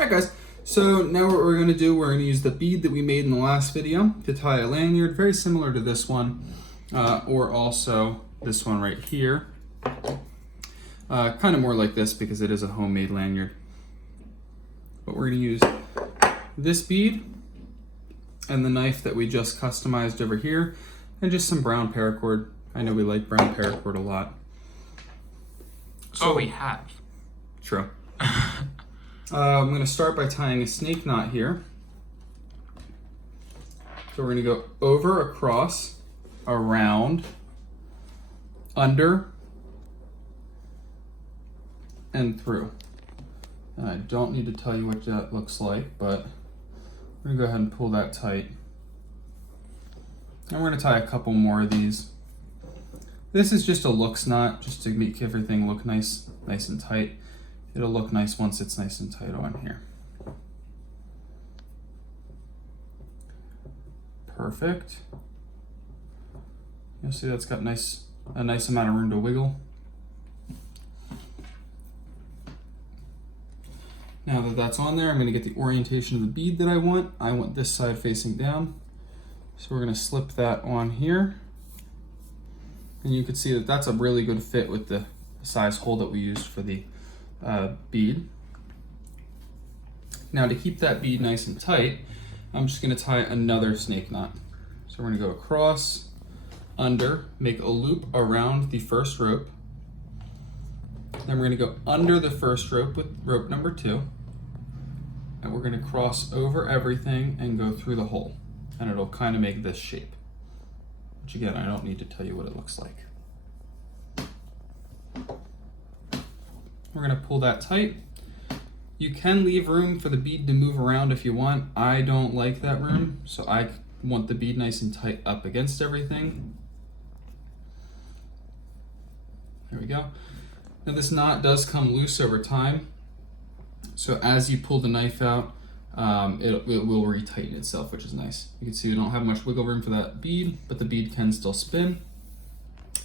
Alright guys, so now what we're going to do, we're going to use the bead that we made in the last video to tie a lanyard, very similar to this one, or also this one right here. Kind of more like this because it is a homemade lanyard. But we're going to use this bead and the knife that we just customized over here, and just some brown paracord. I know we like brown paracord a lot. So, we have. True. I'm going to start by tying a snake knot here. So we're going to go over, across, around, under, and through. And I don't need to tell you what that looks like, but we're going to go ahead and pull that tight. And we're going to tie a couple more of these. This is just a looks knot, just to make everything look nice and tight. It'll look nice once it's nice and tight on here. Perfect. You'll see that's got a nice amount of room to wiggle. Now that that's on there, I'm going to get the orientation of the bead that I want. I want this side facing down. So we're going to slip that on here. And you can see that that's a really good fit with the size hole that we used for the bead. Now to keep that bead nice and tight, I'm just going to tie another snake knot. So we're going to go across, under, make a loop around the first rope. Then we're going to go under the first rope with rope number 2. And we're going to cross over everything and go through the hole. And it'll kind of make this shape. Which again, I don't need to tell you what it looks like. We're going to pull that tight. You can leave room for the bead to move around if you want. I don't like that room, so I want the bead nice and tight up against everything. There we go. Now this knot does come loose over time, so as you pull the knife out, it will retighten itself, which is nice. You can see we don't have much wiggle room for that bead, but the bead can still spin.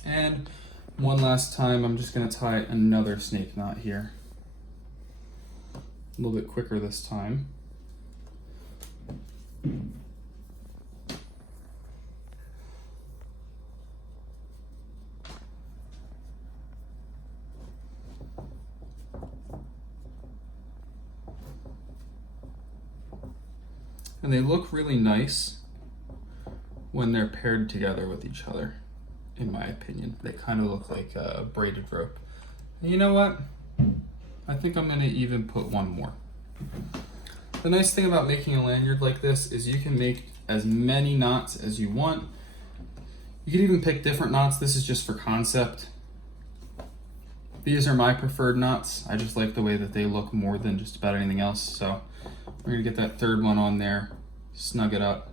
And one last time, I'm just going to tie another snake knot here. A little bit quicker this time. And they look really nice when they're paired together with each other, in my opinion. They kind of look like a braided rope. And you know what? I think I'm gonna even put one more. The nice thing about making a lanyard like this is you can make as many knots as you want. You can even pick different knots. This is just for concept. These are my preferred knots. I just like the way that they look more than just about anything else. So we're gonna get that third one on there, snug it up.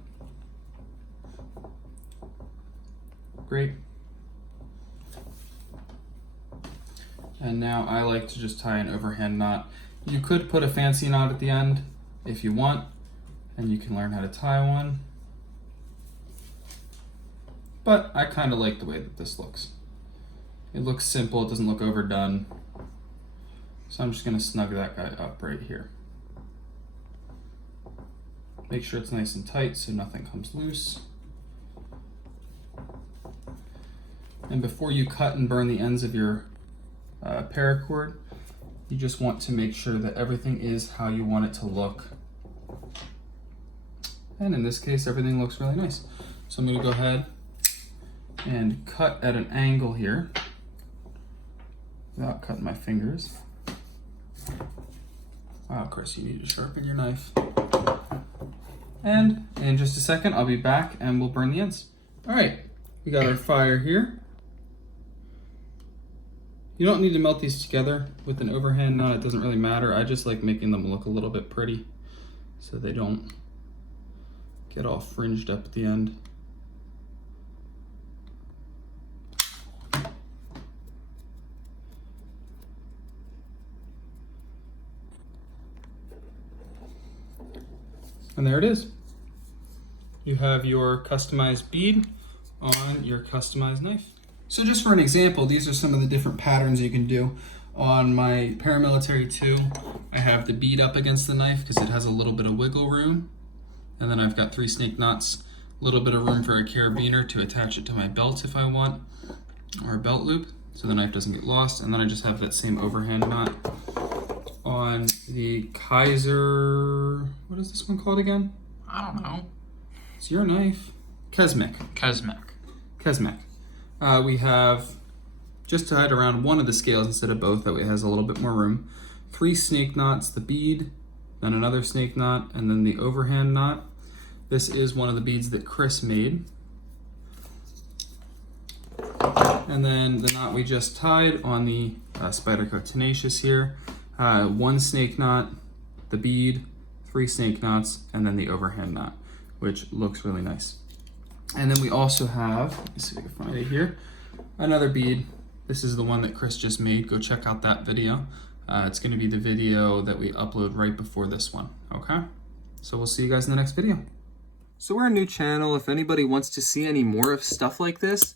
Great. And now I like to just tie an overhand knot. You could put a fancy knot at the end if you want, and you can learn how to tie one. But I kind of like the way that this looks. It looks simple, it doesn't look overdone. So I'm just gonna snug that guy up right here. Make sure it's nice and tight so nothing comes loose. And before you cut and burn the ends of your paracord, you just want to make sure that everything is how you want it to look. And in this case, everything looks really nice. So I'm going to go ahead and cut at an angle here without cutting my fingers. Wow, Chris, you need to sharpen your knife. And in just a second, I'll be back and we'll burn the ends. All right, we got our fire here. You don't need to melt these together with an overhand knot, it doesn't really matter. I just like making them look a little bit pretty so they don't get all fringed up at the end. And there it is. You have your customized bead on your customized knife. So just for an example, these are some of the different patterns you can do. On my Paramilitary 2, I have the bead up against the knife because it has a little bit of wiggle room. And then I've got 3 snake knots, a little bit of room for a carabiner to attach it to my belt if I want, or a belt loop, so the knife doesn't get lost. And then I just have that same overhand knot on the Kaiser, what is this one called again? I don't know. It's your knife. Kesmek. We have, just tied around one of the scales instead of both, that way it has a little bit more room, 3 snake knots, the bead, then another snake knot, and then the overhand knot. This is one of the beads that Chris made. And then the knot we just tied on the Spyderco Tenacious here, 1 snake knot, the bead, 3 snake knots, and then the overhand knot, which looks really nice. And then we also have, let's see if I can find it here, another bead. This is the one that Chris just made. Go check out that video. It's going to be the video that we upload right before this one, okay? So we'll see you guys in the next video. So we're a new channel. If anybody wants to see any more of stuff like this,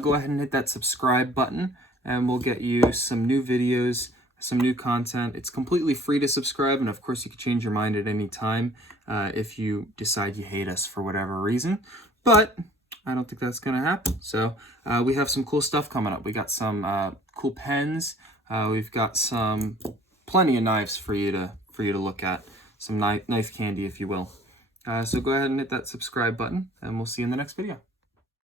go ahead and hit that subscribe button and we'll get you some new videos, some new content. It's completely free to subscribe, and of course you can change your mind at any time if you decide you hate us for whatever reason. But I don't think that's gonna happen. So we have some cool stuff coming up. We got some cool pens. We've got plenty of knives for you to look at. Some knife candy, if you will. So go ahead and hit that subscribe button, and we'll see you in the next video.